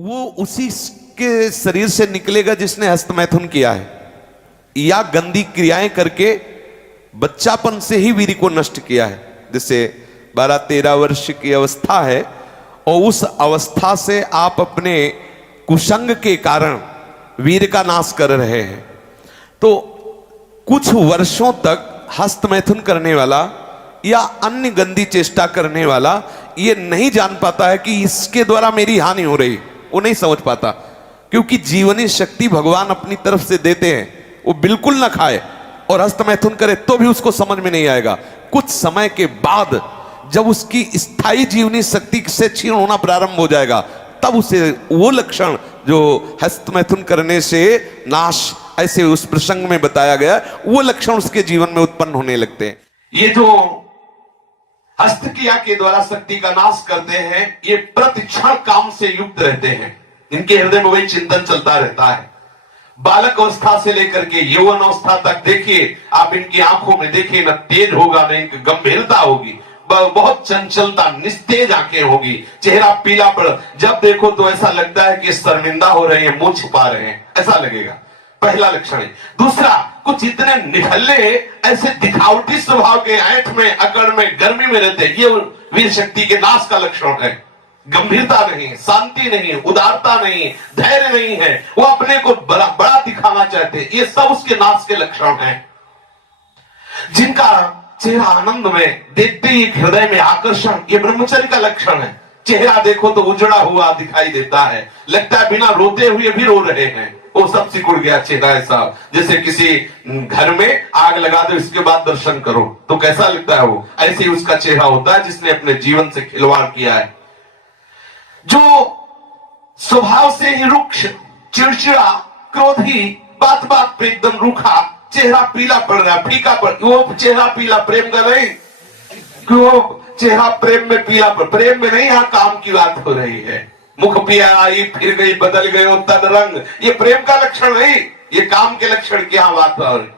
वो उसी के शरीर से निकलेगा जिसने हस्तमैथुन किया है या गंदी क्रियाएं करके बच्चापन से ही वीर्य को नष्ट किया है। जैसे 12-13 वर्ष की अवस्था है और उस अवस्था से आप अपने कुसंग के कारण वीर्य का नाश कर रहे हैं, तो कुछ वर्षों तक हस्तमैथुन करने वाला या अन्य गंदी चेष्टा करने वाला ये नहीं जान पाता है कि इसके द्वारा मेरी हानि हो रही, वो नहीं समझ पाता, क्योंकि जीवनी शक्ति भगवान अपनी तरफ से देते हैं। वो बिल्कुल ना खाए और हस्तमैथुन करे तो भी उसको समझ में नहीं आएगा। कुछ समय के बाद जब उसकी स्थायी जीवनी शक्ति से क्षीण होना प्रारंभ हो जाएगा, तब उसे वो लक्षण जो हस्तमैथुन करने से नाश ऐसे उस प्रसंग में बताया गया, वो लक्षण उसके जीवन में उत्पन्न होने लगते हैं। ये जो हस्त क्रिया के द्वारा शक्ति का नाश करते हैं, ये प्रतिक्षण काम से युक्त रहते हैं। इनके हृदय में वही चिंतन चलता रहता है। बालक अवस्था से लेकर के यौवन अवस्था तक देखिए आप, इनकी आंखों में देखिए न तेज होगा न इनकी गंभीरता होगी, बहुत चंचलता, निस्तेज आंखें होगी, चेहरा पीला पड़, जब देखो तो ऐसा लगता है कि शर्मिंदा हो रहे हैं, मुंह छिपा रहे हैं, ऐसा लगेगा। पहला लक्षण है। दूसरा, कुछ इतने निखल्ले ऐसे दिखावटी स्वभाव के, ऐंठ में, अकड़ में, गर्मी में रहते हैं, ये वीर शक्ति के नाश का लक्षण है। गंभीरता नहीं, शांति नहीं, उदारता नहीं, धैर्य नहीं है, वो अपने को बड़ा बड़ा दिखाना चाहते हैं, ये सब उसके नाश के लक्षण हैं। जिनका चेहरा आनंद में, देखते ही हृदय में आकर्षण, ये ब्रह्मचर्य का लक्षण है। चेहरा देखो तो उजड़ा हुआ दिखाई देता है, लगता है बिना रोते हुए भी रो रहे हैं, वो सब सिकुड़ गया चेहरा ऐसा। जैसे किसी घर में आग लगा दो, इसके बाद दर्शन करो तो कैसा लगता है, वो ऐसे ही उसका चेहरा होता है जिसने अपने जीवन से खिलवाड़ किया है। जो स्वभाव से ही रुक्ष, चिड़चिड़ा, क्रोधी, बात बात पे एकदम रूखा, चेहरा पीला पड़ रहा है, फीका पड़, वो चेहरा पीला प्रेम का नहीं, वो चेहरा प्रेम में पीला पड़, प्रेम में नहीं, यहां काम की बात हो रही है। मुख पिया आई फिर गई, बदल गए तन रंग, ये प्रेम का लक्षण नहीं, ये काम के लक्षण की यहां बात हो रही।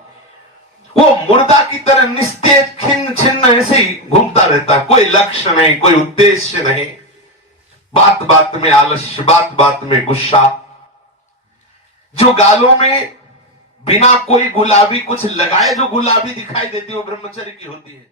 वो मुर्दा की तरह निस्तेज, खिन्न छिन्न ऐसे ही घूमता रहता, कोई लक्ष्य नहीं, कोई उद्देश्य नहीं, बात बात में आलस्य, बात बात में गुस्सा। जो गालों में बिना कोई गुलाबी कुछ लगाए जो गुलाबी दिखाई देती है, वो ब्रह्मचर्य की होती है।